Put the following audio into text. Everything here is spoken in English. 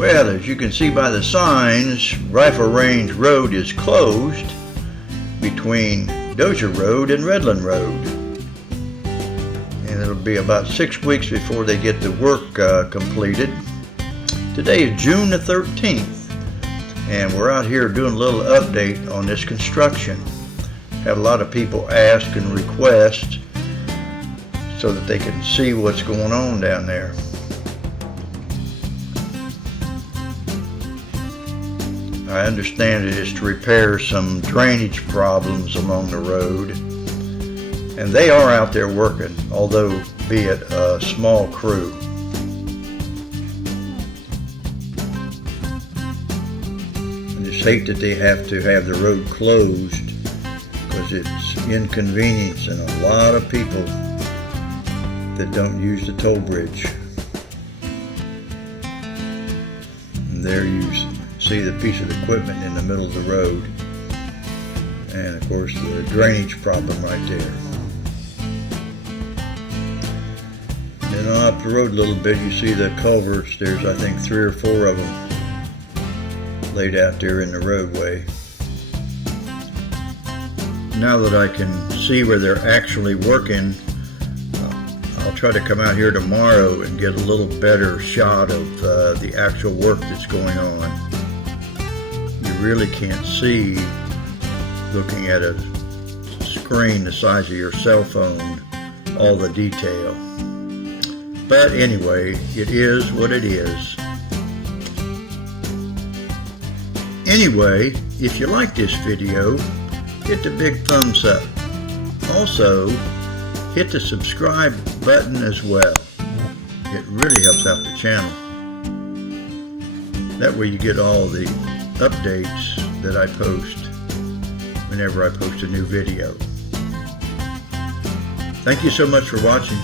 Well, as you can see by the signs, Rifle Range Road is closed between Dozier Road and Redland Road. And it'll be about 6 weeks before they get the work completed. Today is June the 13th, and we're out here doing a little update on this construction. Had a lot of people ask and request so that they can see what's going on down there. I understand it is to repair some drainage problems along the road, and they are out there working, although be it a small crew. I just hate that they have to have the road closed because it's inconveniencing a lot of people that don't use the toll bridge. And there you see the piece of equipment in the middle of the road, and of course the drainage problem right there. Then on up the road a little bit, you see the culverts. There's I think 3 or 4 of them laid out there in the roadway. Now that I can see where they're actually working, I'll try to come out here tomorrow and get a little better shot of the actual work that's going on. You really can't see, looking at a screen the size of your cell phone, all the detail. But anyway, it is what it is. Anyway, if you like this video, hit the big thumbs up. Also, hit the subscribe button as well. It really helps out the channel. That way you get all the updates that I post whenever I post a new video. Thank you so much for watching.